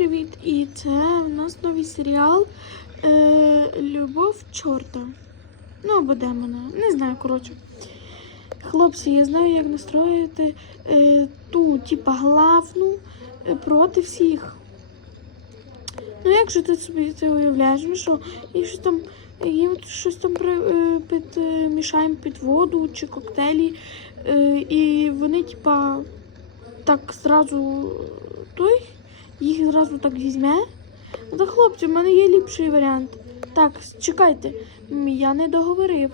привіт! І це у нас новий серіал е, Любов чорта. Ну, або демона. Не знаю, коротше. Хлопці, я знаю, як настроїти е, ту, типа, главну е, проти всіх. Ну, якщо ти собі це уявляєш, ми що, і там, їм щось там при, е, під, е, мішаємо під воду чи коктейлі, е, і вони, типа, так зразу той, їх зразу так візьме. Ну хлопці, в мене є ліпший варіант. Так, чекайте, я не договорив.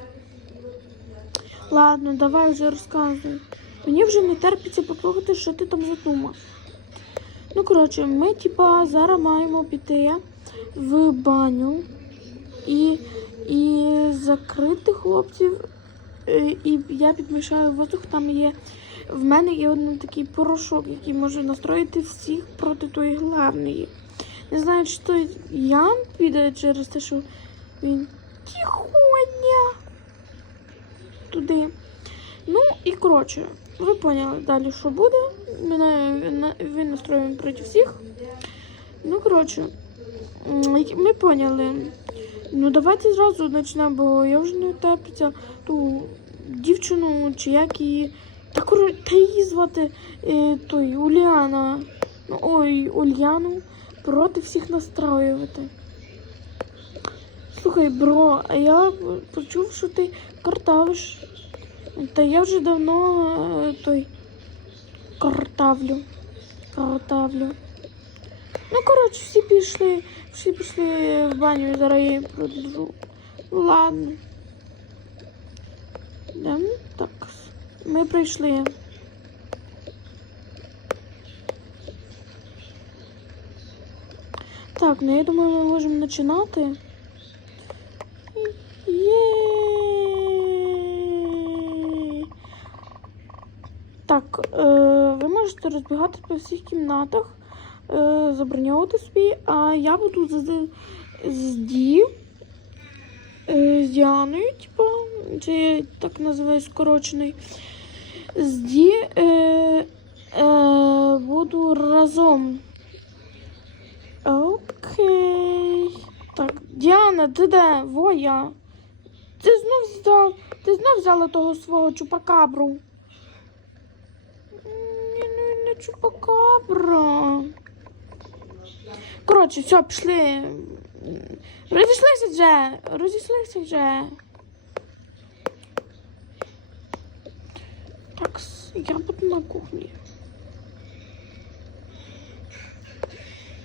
Ладно, давай вже розказуй. Мені вже не терпиться послухати, що ти там задумав. Ну, коротше, ми, типа, зараз маємо піти в баню і, і закрити хлопців. Е, І я підмішаю воздух, там є. В мене є один такий порошок, який може настроїти всіх проти тої главної. Не знаю, чи то Ян піде через те, що він тихоня туди. Ну і коротше, ви поняли далі, що буде. Мене він настроєний проти всіх. Ну, коротше, ми поняли. Ну, давайте зразу почнемо, бо я вже не терпиться ту дівчину, чи як її. Та, коротше, та її звати е, той Уляна. Ну, ой, Ульяну проти всіх настроювати. Слухай, бро, а я почув, що ти картавиш. Та я вже давно е, той картавлю. Картавлю. Ну, коротше, всі пішли, всі пішли в баню, зараз я їм продовжу. Ну, ладно. Да? Так, ми прийшли. Так, ну я думаю, ми можемо починати. Є. Так, е, ви можете розбігати по всіх кімнатах, е, заброньовувати собі, а я буду з, з Ді, е, з Діаною, типу, це я так називаю скорочений. З Ді е, е, буду разом. Окей. Так, Діана, ти де? Во я. Ти знов взяла, ти знов взяла того свого чупакабру. Ні, ну не чупакабра. Коротше, все, пішли. Розійшлися вже. Розійшлися вже. Так, я буду на кухні.